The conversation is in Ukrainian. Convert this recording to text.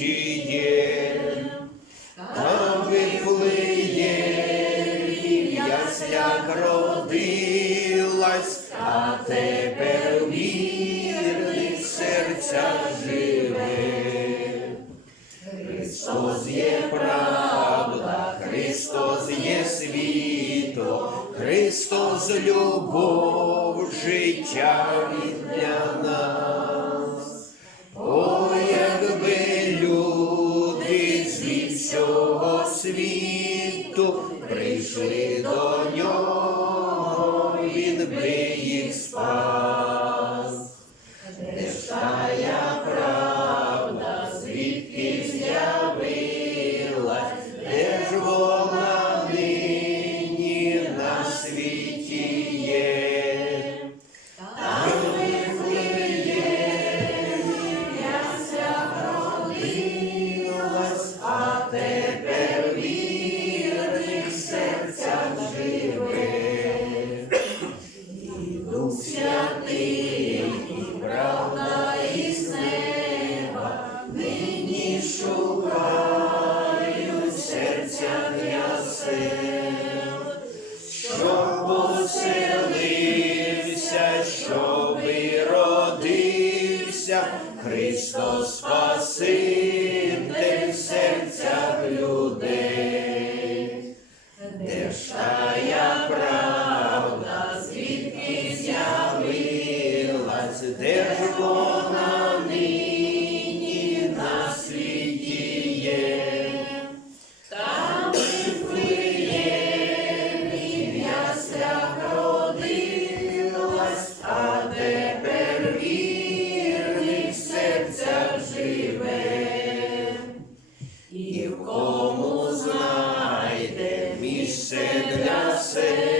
світі є. Там Вифлеємі, в яслях родилась, а тепер в вірних серцях живе. Христос є правда, Христос є світло, Христос любов, життя для нас. Світу прийшли до нього, щоб поселився, щоб родився. Христос Спаситель живе, і в кому знайде місце для себе.